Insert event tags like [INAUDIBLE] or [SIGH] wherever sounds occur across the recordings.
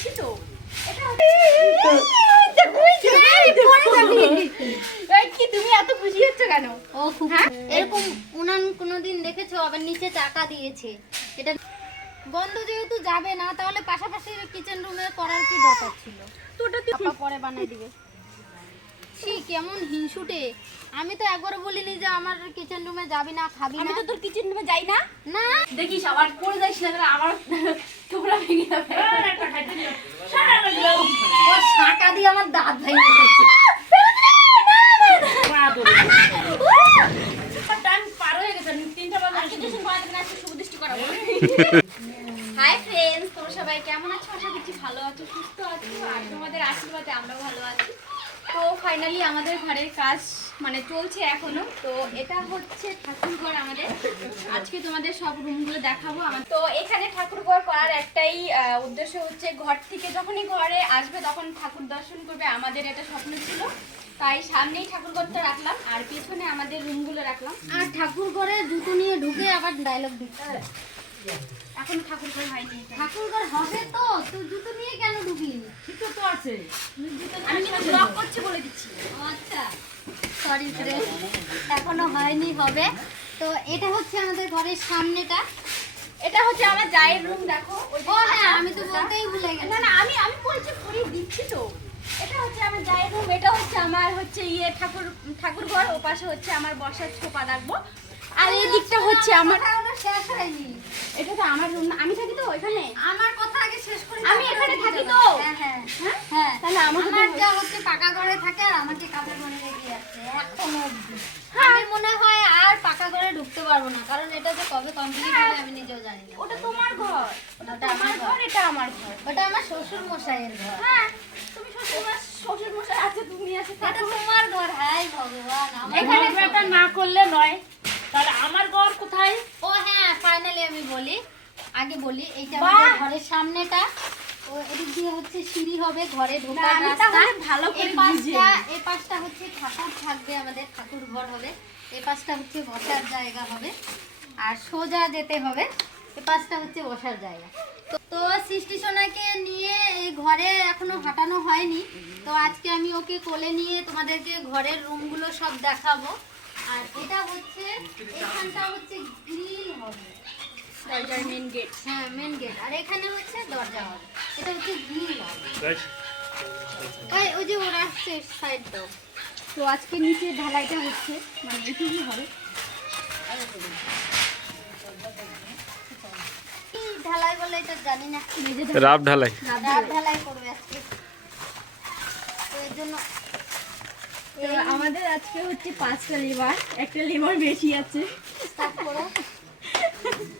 দিচ্ছি তো? কি তুমি এত খুশি হচ্ছ কেন? ও খুব হ্যাঁ? এরকম উনান কোনোদিন দেখেছ? আবার নিচে চাকা দিয়েছে। এটা বন্ধ যেহেতু যাবে না তাহলে পাশাপাশি কিচেন রুমে করার কি দরকার ছিল? তো ওটা তুই পরে বানাই দিবে। ছি কেমন হিংসুটে। আমি তো একবার বলিনি যে আমার কিচেন রুমে যাবি না খাবি আমি না। তো তোর কিচেন রুমে যাই না? না। দেখিস আবার পড়ে যাইস না আমার টুকরা ভেঙে যাবে ও দিয়ে আমার দাঁত ভেঙে হয়ে করাবো হাই ফ্রেন্ডস তোমরা সবাই কেমন আছো আশা করছি ভালো আছো সুস্থ আছো আর তোমাদের আশীর্বাদে আমরাও ভালো আছি তো ফাইনালি আমাদের ঘরের কাজ মানে চলছে এখনও তো এটা হচ্ছে ঠাকুরঘর আমাদের আজকে তোমাদের সব রুমগুলো দেখাবো। আমার তো এখানে ঠাকুরঘর করার একটাই উদ্দেশ্য হচ্ছে ঘর থেকে যখনই ঘরে আসবে তখন ঠাকুর দর্শন করবে। আমাদের এটা স্বপ্ন ছিল। তাই সামনেই ঠাকুরঘরটা রাখলাম। আর পিছনে আমাদের রুমগুলো রাখলাম। আর ঠাকুর ঘরে জুতো নিয়ে ঢুকে আবার ডায়লগ দিচ্ছে। এখন ঠাকুরঘর হয়নি। ঠাকুর ঘর হবে তো? তুই জুতো নিয়ে কেন ঢুকলি? জুতো তো আছে। আমি কিন্তু ব্লগ করছি বলে দিচ্ছি। আচ্ছা। সরি ফ্রেন্ড এখনও হয়নি হবে। তো এটা হচ্ছে আমাদের ঘরের সামনেটা। এটা হচ্ছে আমার জায়ের রুম দেখো। ও হ্যাঁ আমি তো বলতেই ভুলে গেছি। না না আমি আমি বলছি পরিয়ে দিচ্ছি তো। এটা হচ্ছে আমার জায়ের রুম এটা হচ্ছে আমার হচ্ছে ইয়ে ঠাকুর ঠাকুর ঘর ও পাশে হচ্ছে আমার বসার ছোপা রাখব আর এই দিকটা হচ্ছে আমার শেষ হয়নি। এটা তো আমার রুম আমি থাকি তো এখানে আমার কথা আগে শেষ করে আমি এখানে থাকি তো। হ্যাঁ হ্যাঁ। হ্যাঁ? হ্যাঁ। তাহলে আমার যা হচ্ছে পাকা ঘরে থাকে আর আমাকে কাপড় ঘরে রেখে যাচ্ছে এখনও অবধি আমি মনে হয় আর পাকা ঢুকতে পারব না কারণ এটা যে কবে কমপ্লিট হবে আমি নিজেও জানি না। ওটা তোমার ঘর ওটা আমার ঘর এটা আমার ঘর। ওটা আমার শ্বশুর মশাইয়ের ঘর। হ্যাঁ তুমি শ্বশুর শ্বশুর মশাই আছে তুমি আছে এটা তোমার ঘর হাই ভগবান আমার এখানে। ব্যাপার না করলে নয় তাহলে আমার ঘর কোথায়? ও হ্যাঁ ফাইনালি আমি বলি আগে বলি এইটা! আমাদের ঘরের সামনেটা। এদিক দিয়ে হচ্ছে সিঁড়ি হবে ঘরে ঢোকার রাস্তা। ভালো করে এই হচ্ছে ঠাকুর থাকবে আমাদের ঠাকুর ঘর হবে। এই হচ্ছে বসার জায়গা হবে আর সোজা যেতে হবে এই হচ্ছে বসার জায়গা। তো- তো সৃষ্টি সোনাকে নিয়ে এই ঘরে এখনও হাঁটানো হয়নি। তো আজকে আমি ওকে কোলে নিয়ে তোমাদেরকে ঘরের রুমগুলো সব দেখাবো। আর এটা হচ্ছে এখানটা হচ্ছে গ্রিল হবে। দরজার মেন গেট হ্যাঁ মেন গেট আর এখানে হচ্ছে দরজা হবে। এটা হচ্ছে গ্রিল হবে। ওই ওই যে ওরা আসছে সাইড দাও। তো আজকে নিচে ঢালাইটা হচ্ছে মানে এটুকুই হবে। ঢালাই বলে এটা জানি না। রাব ঢালাই। রাত ঢালাই। করবে আজকে। তো এর জন্য তো আমাদের আজকে হচ্ছে পাঁচটা লেবার একটা লেবার বেশি আছে। স্টার্ট করো এই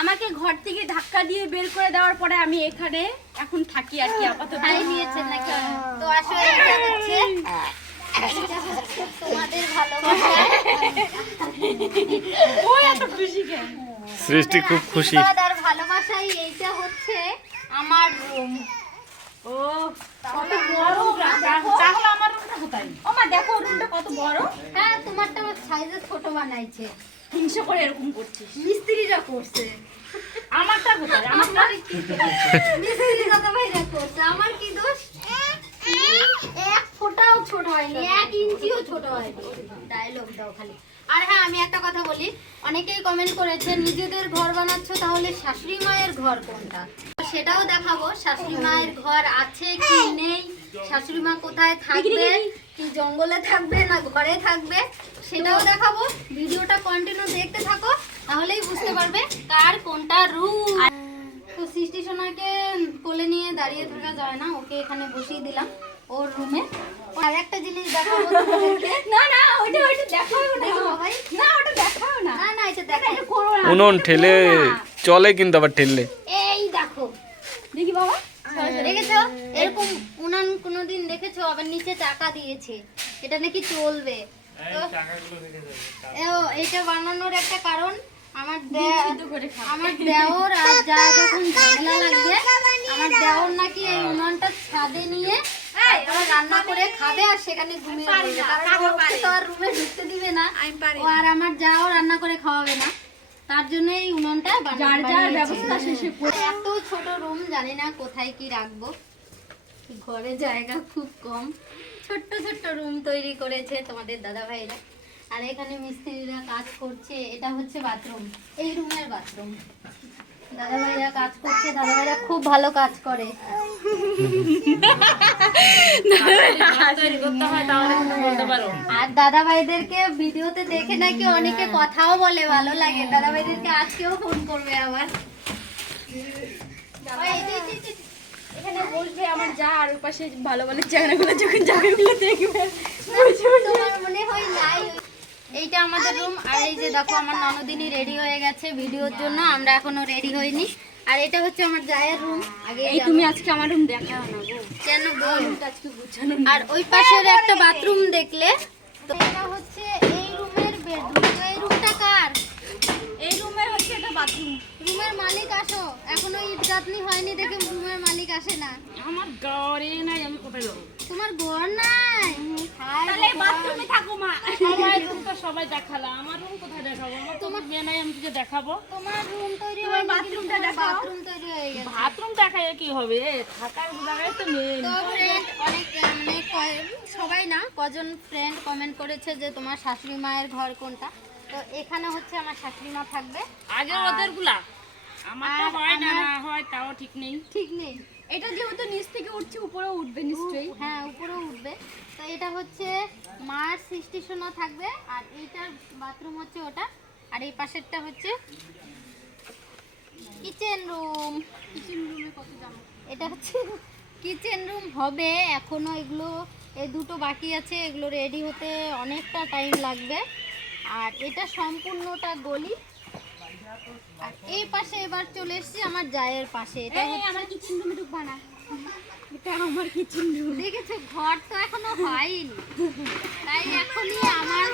আমাকে ঘর থেকে ধাক্কা দিয়ে বের করে দেওয়ার পরে আমি এখানে এখন থাকি আর কি আপাতত। খাই নিয়েছেন নাকি? তো আসলে এটা হচ্ছে এটা হচ্ছে তোমাদের ভালোবাসা। ও এত খুশি কেন সৃষ্টি খুব খুশি। আর ভালোবাসাই এইটা হচ্ছে আমার রুম ও কত বড় তাহলে আমার রুমটা কোথায়? ও মা দেখো রুমটা কত বড়? হ্যাঁ তোমারটা আমার সাইজে ছোট বানাইছে। হিংসা করে এরকম করছিস। মিস্ত্রিরা করছে। আমারটা কোথায়? আমারটা? আমার কি? মিস্ত্রি দাদা ভাইরা করছে। আমার কি দোষ? এক ফোঁটাও ছোট হয়নি। এক ইঞ্চিও ছোট হয়নি। ডায়লগ দাও খালি। আর হ্যাঁ আমি একটা কথা বলি। অনেকেই কমেন্ট করেছে নিজেদের ঘর বানাচ্ছ তাহলে শাশুড়ি মায়ের ঘর কোনটা? তো সেটাও দেখাবো। শাশুড়ি মায়ের ঘর আছে কি নেই? শাশুড়ি মা কোথায় থাকবে? কি জঙ্গলে থাকবে না ঘরে থাকবে? সেটাও দেখাবো। ভিডিওটা কন্টিনিউ দেখতে থাকো তাহলেই বুঝতে পারবে কার কোনটা রুম তো সৃষ্টি সোনাকে কোলে নিয়ে দাঁড়িয়ে থাকা যায় না ওকে এখানে বসিয়ে দিলাম ওর রুমে আর একটা জিনিস দেখাবো তোমাদেরকে। [LAUGHS] না না ওইটা ওইটা দেখাও না। বাবাই। না ওটা দেখাও না। না না এটা দেখো। করো না। উনুন ঠেলে চলে কিন্তু আবার ঠেললে। এই দেখো। দেখি বাবা। দেখেছ? এরকম উনান আবার নিচে চাকা দিয়েছে। এটা নাকি চলবে। তো এটা বানানোর একটা কারণ। আমার আমার দেওর আর যা যখন ঝামেলা লাগবে আমার দেওর নাকি এই উনুনটা ছাদে নিয়ে রান্না করে খাবে আর সেখানে ঘুমিয়ে পড়বে। কারণ তো আর রুমে ঢুকতে দিবে না। আর আমার যাও রান্না করে খাওয়াবে না। তার জন্য এই উনুনটা যার যার ব্যবস্থা শেষে এত ছোট রুম জানি না কোথায় কি রাখব। ঘরে জায়গা খুব কম। ছোট্ট ছোট্ট রুম তৈরি করেছে তোমাদের দাদা ভাইরা আর এখানে মিস্ত্রিরা কাজ করছে এটা হচ্ছে বাথরুম। এই রুমের বাথরুম। দাদা ভাইরা কাজ করছে দাদা ভাইরা খুব ভালো কাজ করে। আর দাদা ভাইদেরকে ভিডিওতে দেখে নাকি অনেকে কথাও বলে ভালো লাগে। দাদা ভাইদেরকে আজকেও ফোন করবে আবার। এখানে বসবে আমার যা আর পাশে ভালো ভালো জায়গাগুলো যখন জায়গাগুলো দেখবে। তোমার মনে হয় নাই? এইটা আমাদের রুম আর এই যে দেখো আমার ননদিনী রেডি হয়ে গেছে ভিডিওর জন্য আমরা এখনও রেডি হইনি। আর এটা হচ্ছে আমার জায়ের রুম আগে এই তুমি আজকে আমার রুম দেখাও না গো। কেন বল? আজকে গুছানো আর ওই পাশের একটা বাথরুম দেখলে তো এটা হচ্ছে এই রুমের বেডরুম তো এই রুমটা কার এই রুমের হচ্ছে এটা বাথরুম রুমের মালিক আসো এখনও হয়নি দেখে রুমের মালিক আসে না। আমার গড়ে নাই আমি কোথায় যাব? তোমার ঘর নাই? তাহলে বাথরুমে থাকো মা। সবাই রুম তো সবাই দেখালা আমার রুম কোথায় দেখাবো? আমার তোমার বিয়ে নাই আমি তোকে দেখাবো। তোমার রুম তৈরি তোমার বাথরুমটা দেখাও। বাথরুম তৈরি হয়ে গেছে। বাথরুম দেখায় কি হবে? থাকার জায়গায় তো ফ্রেন্ড অনেক মানে সবাই না কজন ফ্রেন্ড কমেন্ট করেছে যে তোমার শাশুড়ি মায়ের ঘর কোনটা? তো এখানে হচ্ছে আমার শাশুড়ি মা থাকবে। আগে ওদেরগুলা আমার তো হয় না আমার- না হয় তাও ঠিক নেই। ঠিক নেই। এটা যেহেতু নিচ থেকে উঠছে উপরে উঠবে নিশ্চয়ই। হ্যাঁ উপরেও উঠবে। তো এটা হচ্ছে মার সৃষ্টিসোনা থাকবে আর এইটার বাথরুম হচ্ছে ওটা। আর এই পাশেরটা হচ্ছে কিচেন রুম। কিচেন রুমে কত দাম এটা হচ্ছে কিচেন রুম হবে এখনও এগুলো এই দুটো বাকি আছে এগুলো রেডি হতে অনেকটা টাইম লাগবে। আর এটা সম্পূর্ণটা গলি। আর এই পাশে এবার চলে এসেছি আমার জায়ের পাশে। এটা আমার কিচেন রুমে ঢুকবা না। এটা আমার কিচেন রুম দেখেছ ঘর তো এখনও হয়নি। তাই এখনই আমার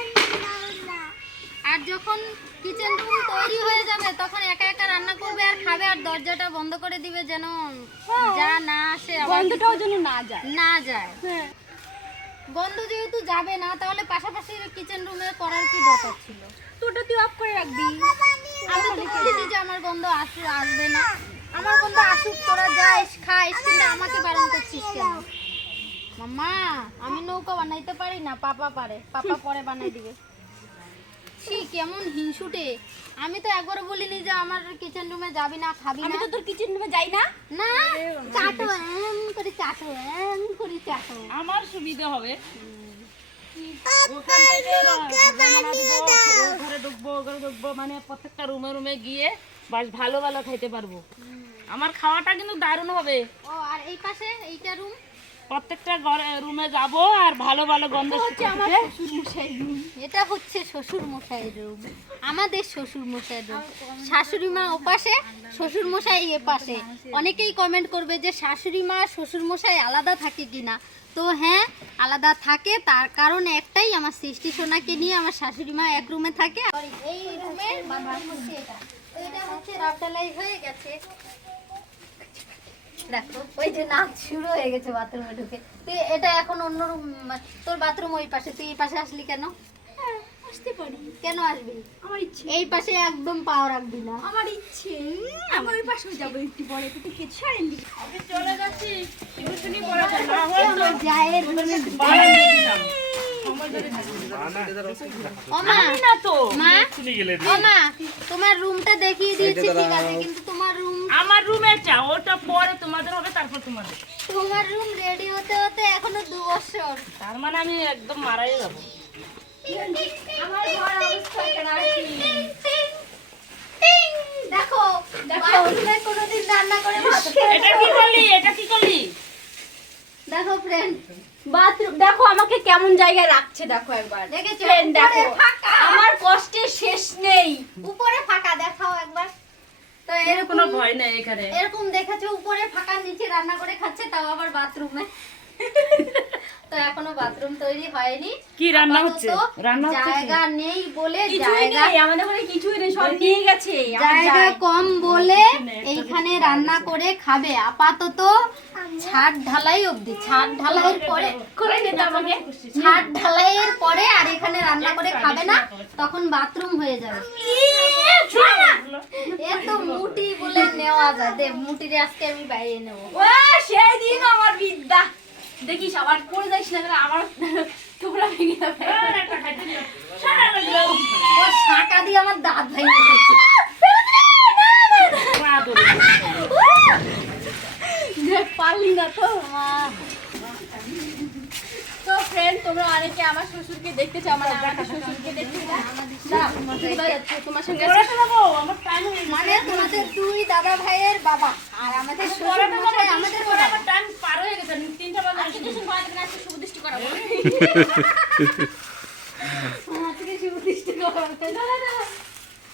আর যখন কিচেন রুম তৈরি হয়ে যাবে তখন একা একা রান্না করবে আর খাবে আর দরজাটা বন্ধ করে দিবে যেন যা না আসে বন্ধটাও যেন না যায়। না যায়। হ্যাঁ। গন্ধ যেহেতু যাবে না তাহলে পাশাপাশি কিচেন রুমে করার কি দরকার ছিল? তো ওটা তুই অফ করে রাখবি। আমি তো বলেছি যে আমার গন্ধ আসে আসবে না। আমার গন্ধ আসুক তোরা যাইস খাইস কিন্তু আমাকে বারণ করছিস কেন? মাম্মা আমি নৌকা বানাইতে পারি না পাপা পারে পাপা পরে বানাই দিবে। ছি কেমন হিংসুটে। আমি তো একবারও বলিনি যে আমার কিচেন রুমে যাবি না খাবি আমি না। তো তোর কিচেন রুমে যাই না। না চাটো এম করে চাটো এম করে চাটো। আমার সুবিধা হবে। ওখান থেকে ঘরে ঢুকবো ঘরে ঢুকবো মানে প্রত্যেকটা রুমে রুমে গিয়ে বাস ভালো ভালো খাইতে পারব। আমার খাওয়াটা কিন্তু দারুণ হবে। ও আর এই পাশে এইটা রুম প্রত্যেকটা ঘরে রুমে যাব আর ভালো ভালো গন্ধ এটা হচ্ছে শ্বশুর মশাইয়ের রুম। আমাদের শ্বশুর মশাইয়ের রুম। শাশুড়ি মা ওপাশে শ্বশুর মশাই এ পাশে। অনেকেই কমেন্ট করবে যে শাশুড়ি মা শ্বশুর মশাই আলাদা থাকে কিনা তো হ্যাঁ আলাদা থাকে। তার কারণ একটাই আমার সৃষ্টি সোনাকে নিয়ে আমার শাশুড়ি মা এক রুমে থাকে। এই রুমের হচ্ছে এটা এটা হচ্ছে রাবডালাই হয়ে গেছে। দেখো ওই যে নাচ শুরু হয়ে গেছে বাথরুমে ঢুকে তুই এটা এখন অন্য রুম তোর বাথরুম ওই পাশে তুই এই পাশে আসলি কেন আসতে পারি কেন আসবি আমার ইচ্ছে এই পাশে একদম পাও রাখবি না আমার ইচ্ছে আমি ওই পাশে যাব একটু পরে তুই কে ছাড়েন আমি চলে যাচ্ছি টিউশনি না হয় আমার জায়ের রুমে তোমার রুমটা দেখিয়ে দিয়েছি ঠিক আছে কিন্তু আমার রুমে চা ওটা পরে তোমাদের হবে তারপর তোমাদের। তোমার রুম রেডি হতে হতে এখনও দু বছর। তার মানে আমি একদম মারাই যাব। আমার ঘর অবস্থা দেখো কোনোদিন রান্না করে এটা কি করলি? এটা কি করলি? দেখো ফ্রেন্ড বাথরুম দেখো আমাকে কেমন জায়গায় রাখছে দেখো একবার। দেখেছ? দেখো। আমার কষ্টের শেষ নেই। উপরে ফাঁকা দেখাও একবার। তো এর এরকম দেখাচ্ছে ভয় নাই এখানে। এরকম দেখেছ উপরে ফাঁকা নিচে রান্না করে খাচ্ছে তাও আবার বাথরুমে এখনও বাথরুম তৈরি হয়নি। কি রান্না হচ্ছে? রান্না হচ্ছে জায়গা নেই বলে জায়গা নেই আমাদের ঘরে কিছুই নেই সব নিয়ে গেছে। জায়গা কম বলে এইখানে রান্না করে খাবে। আপাতত ছাদ ঢালাই অবধি ছাদ ঢালাইয়ের পরে করে দিতে আমাকে। ছাদ ঢালাইয়ের পরে আর এখানে রান্না করে খাবে না তখন বাথরুম হয়ে যাবে। এ তো মুটি বলে নেওয়া যায় দে মুটিরে আজকে আমি বাইরে নেব। ও সেই দিন আমার বিদ্যা। দেখিস আবার পড়ে যাইস না তাহলে আমার টুকরা ভেঙে যাবে ও দিয়ে আমার দাঁত ভেঙে যাচ্ছে পারলি না তো তো ফ্রেন্ড তোমরা অনেকে আমার শ্বশুরকে দেখতে চাও মানে আমাদের শ্বশুরকে দেখতে চাও। তোমরা সঙ্গে মানে তোমাদের দুই দাদা ভাইয়ের বাবা আর আমাদের শ্বশুর মশাই আমাদের বাবা। আজকে টিউশন পড়াতে গেলে আজকে শুভ দৃষ্টি করাবো। [LAUGHS] আজকে শিব দৃষ্টি করাবে।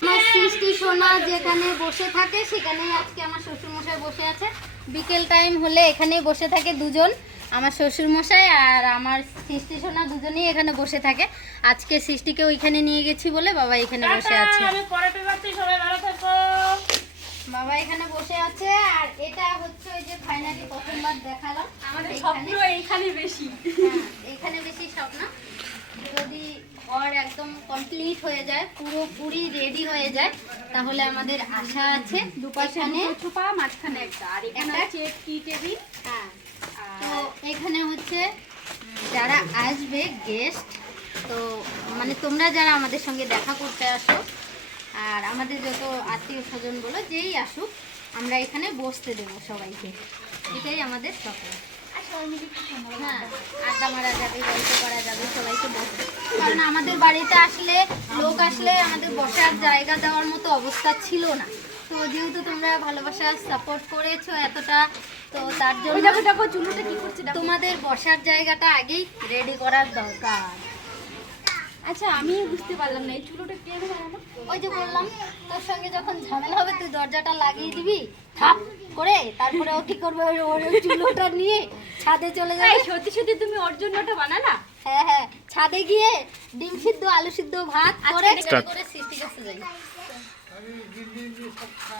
আমার সৃষ্টি সোনা যেখানে বসে থাকে সেখানেই আজকে আমার শ্বশুর মশাই বসে আছে। বিকেল টাইম হলে এখানেই বসে থাকে দুজন। আমার শ্বশুর মশাই আর আমার সৃষ্টি সোনা দুজনেই এখানে বসে থাকে। আজকে সৃষ্টিকে ওইখানে নিয়ে গেছি বলে বাবা এখানে বসে আছে। আমি পরে সবাই ভালো থাকো। বাবা এখানে বসে আছে আর এটা হচ্ছে ওই যে ফাইনালি প্রথমবার দেখালাম। আমাদের। স্বপ্ন এইখানে বেশি। হ্যাঁ, এইখানে বেশি স্বপ্ন। যদি ঘর একদম কমপ্লিট হয়ে যায় পুরোপুরি রেডি হয়ে যায় তাহলে আমাদের আশা আছে। দুপাশে দুটো ছোপা মাঝখানে একটা। আর এখানে একটা? আছে টি টেবিল। হ্যাঁ। তো এখানে হচ্ছে যারা আসবে গেস্ট তো মানে তোমরা যারা আমাদের সঙ্গে দেখা করতে আসো আর আমাদের যত আত্মীয় স্বজন বলো যেই আসুক আমরা এখানে বসতে দেবো সবাইকে। এটাই আমাদের স্বপ্ন হ্যাঁ আড্ডা মারা যাবে গল্প করা যাবে সবাইকে বসে কারণ আমাদের বাড়িতে আসলে লোক আসলে আমাদের বসার জায়গা দেওয়ার মতো অবস্থা ছিল না। তো যেহেতু তোমরা ভালোবাসা সাপোর্ট করেছ এতটা তো তার জন্য দেখো দেখো চুলোটা কি করছে তোমাদের বসার জায়গাটা আগেই রেডি করার দরকার। আচ্ছা আমি বুঝতে পারলাম না এই চুলোটা বানানো ওই যে বললাম তোর সঙ্গে যখন ঝামেলা হবে তুই দরজাটা লাগিয়ে দিবি থাপ করে তারপরে ও কি করবে? ওই ওর ওই চুলোটা নিয়ে ছাদে চলে যাবে। সত্যি সত্যি তুমি ওর জন্য ওটা বানালা? হ্যাঁ হ্যাঁ ছাদে গিয়ে ডিম সিদ্ধ আলু সিদ্ধ ভাত করে Start. করে সৃষ্টি কাছে যাই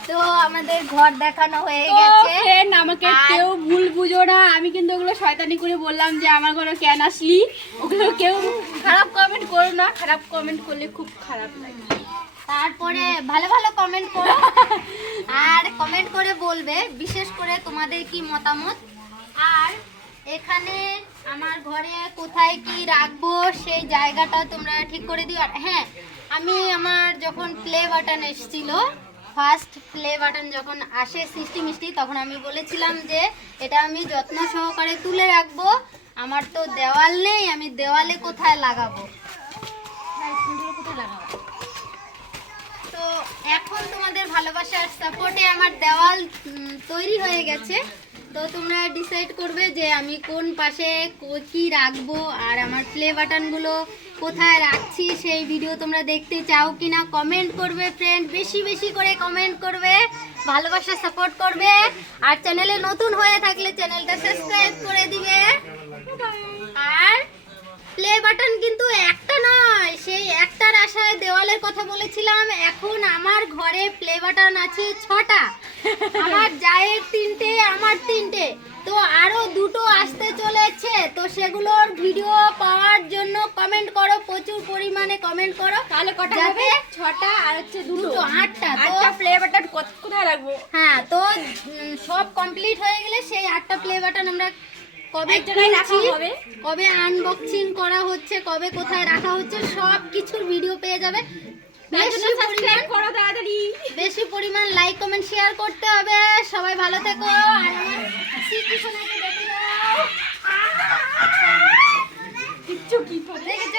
তো আমাদের ঘর দেখানো হয়ে গেছে। ফ্রেন্ড আমাকে কেউ ভুল বুঝো না। আমি কিন্তু ওগুলো শয়তানি করে বললাম যে আমার ঘরে কেন আসলি? ওগুলো কেউ খারাপ কমেন্ট করো না। খারাপ কমেন্ট করলে খুব খারাপ লাগে। তারপরে ভালো ভালো কমেন্ট করো। আর কমেন্ট করে বলবে বিশেষ করে তোমাদের কি মতামত? আর এখানে আমার ঘরে কোথায় কি রাখব সেই জায়গাটা তোমরা ঠিক করে দিও। আর হ্যাঁ আমি আমার যখন প্লে বাটন এসেছিল ফার্স্ট প্লে বাটন যখন আসে সৃষ্টি মিষ্টি, তখন আমি বলেছিলাম যে, এটা আমি যত্ন সহকারে তুলে রাখব। আমার তো দেওয়াল নেই, আমি দেওয়ালে কোথায় লাগাবো? কোথায় লাগাবো তো এখন তোমাদের ভালোবাসার সাপোর্টে আমার দেওয়াল তৈরি হয়ে গেছে। তো তোমরা ডিসাইড করবে যে আমি কোন পাশে কি রাখব। আর আমার প্লে বাটনগুলো কোথায় রাখছি সেই ভিডিও তোমরা দেখতে চাও কিনা কমেন্ট করবে ফ্রেন্ড বেশি বেশি করে কমেন্ট করবে, ভালোবাসা সাপোর্ট করবে। আর চ্যানেলে নতুন হয়ে থাকলে চ্যানেলটা সাবস্ক্রাইব করে দিবে। আর প্লে বাটন কিন্তু একটা নয়, সেই একটার আশায় দেওয়ালের কথা বলেছিলাম, এখন আমার ঘরে প্লে বাটন আছে ছটা। আমার জায়ের তিনটে আমার তিনটে। তো আরও দুটো আসতে চলেছে। তো সেগুলোর ভিডিও পাওয়ার জন্য কমেন্ট করো প্রচুর পরিমাণে কমেন্ট করো। তাহলে কটা হবে? ছটা আর হচ্ছে দুটো। আটটা। তো আটটা ফ্লেভারটা কোথায় রাখব? হ্যাঁ তো সব কমপ্লিট হয়ে গেলে সেই আটটা প্লে বাটন আমরা কবে রাখা হবে। কবে আনবক্সিং করা হচ্ছে কবে কোথায় রাখা হচ্ছে সব কিছুর ভিডিও পেয়ে যাবে। বেশি পরিমাণ করো তাড়াতাড়ি। বেশি পরিমাণ লাইক কমেন্ট শেয়ার করতে হবে। সবাই ভালো থেকো। আর আমার সোনাকে দেখে দাও কিচ্ছু কি করে? দেখেছ?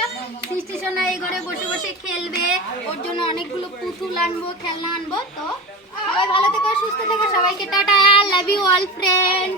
সৃষ্টি সোনা এই ঘরে বসে বসে খেলবে। ওর জন্য অনেকগুলো পুতুল আনব খেলনা আনব। তো সবাই ভালো থেকো সুস্থ থেকো। সবাইকে tata. Love you all friend